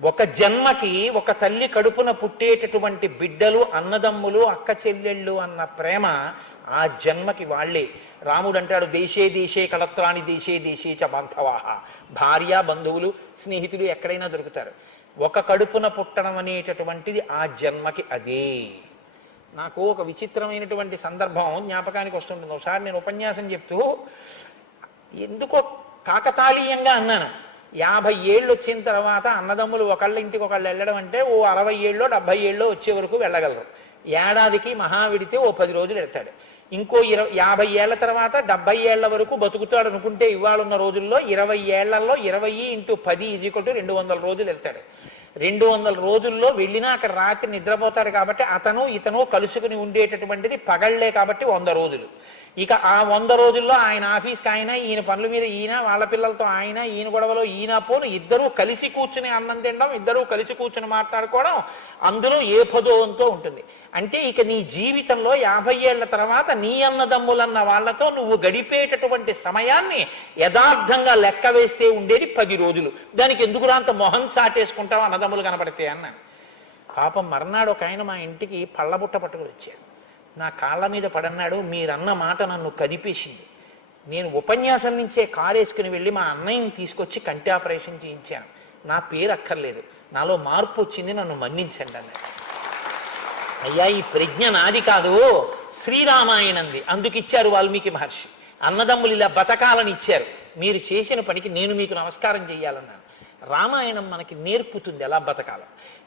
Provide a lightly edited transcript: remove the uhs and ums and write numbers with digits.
ఒక జన్మకి ఒక తల్లి కడుపున పుట్టేటటువంటి బిడ్డలు అన్నదమ్ములు అక్క చెల్లెళ్ళు అన్న ప్రేమ ఆ జన్మకి వాళ్ళే. రాముడు అంటాడు, దేశే దేశే కళత్రాని దేశే దేశే చ బాంధవాహ. భార్య, బంధువులు, స్నేహితులు ఎక్కడైనా దొరుకుతారు. ఒక కడుపున పుట్టడం అనేటటువంటిది ఆ జన్మకి అదే. నాకు ఒక విచిత్రమైనటువంటి సందర్భం జ్ఞాపకానికి వస్తుంటుంది. ఒకసారి నేను ఉపన్యాసం చెప్తూ ఎందుకో కాకతాళీయంగా అన్నాను, 50 ఏళ్ళు వచ్చిన తర్వాత అన్నదమ్ములు ఒకళ్ళ ఇంటికి ఒకళ్ళు వెళ్ళడం అంటే ఓ 60 ఏళ్ళో 70 ఏళ్ళో వచ్చే వరకు వెళ్ళగలరు. ఏడాదికి మహా విడితే ఓ 10 రోజులు వెళ్తాడు. ఇంకో 50 ఏళ్ల తర్వాత 70 ఏళ్ల వరకు బతుకుతాడు అనుకుంటే ఇవాళ ఉన్న రోజుల్లో 20 ఏళ్లలో 20 × 10 = 200 రోజులు వెళ్తాడు. 200 రోజుల్లో వెళ్ళినా అక్కడ రాత్రి నిద్రపోతారు కాబట్టి అతను ఇతను కలుసుకుని ఉండేటటువంటిది పగళ్లే కాబట్టి 100 రోజులు. ఇక ఆ 100 రోజుల్లో ఆయన ఆఫీస్కి ఆయన, ఈయన పనుల మీద ఈయన, వాళ్ళ పిల్లలతో ఆయన, ఈయన గొడవలో ఈయన పోను, ఇద్దరూ కలిసి కూర్చుని అన్నం తినడం, ఇద్దరూ కలిసి కూర్చుని మాట్లాడుకోవడం, అందులో ఏ పదోవంతో ఉంటుంది. అంటే ఇక నీ జీవితంలో 50 ఏళ్ల తర్వాత నీ అన్నదమ్ములన్న వాళ్ళతో నువ్వు గడిపేటటువంటి సమయాన్ని యథార్థంగా లెక్క వేస్తే ఉండేది 10 రోజులు. దానికి ఎందుకురా అంత మొహం చాటేసుకుంటావు అన్నదమ్ములు కనపడితే అన్నాను. పాపం మర్నాడు ఒక ఆయన మా ఇంటికి పళ్ళబుట్ట పట్టుకుని వచ్చాడు. నా కాళ్ళ మీద పడన్నాడు, మీరన్న మాట నన్ను కదిపేసింది. నేను ఉపన్యాసం నుంచే కారు వేసుకుని వెళ్ళి మా అన్నయ్యని తీసుకొచ్చి కంటి ఆపరేషన్ చేయించాను. నా పేరు అక్కర్లేదు, నాలో మార్పు వచ్చింది, నన్ను మన్నించండి అన్నాడు. అయ్యా, ఈ ప్రజ్ఞ నాది కాదు, శ్రీరామాయణంది, అందుకు ఇచ్చారు వాల్మీకి మహర్షి. అన్నదమ్ములు ఇలా బతకాలని ఇచ్చారు, మీరు చేసిన పనికి నేను మీకు నమస్కారం చేయాలన్నాను. రామాయణం మనకి నేర్పుతుంది ఎలా బతకాలో.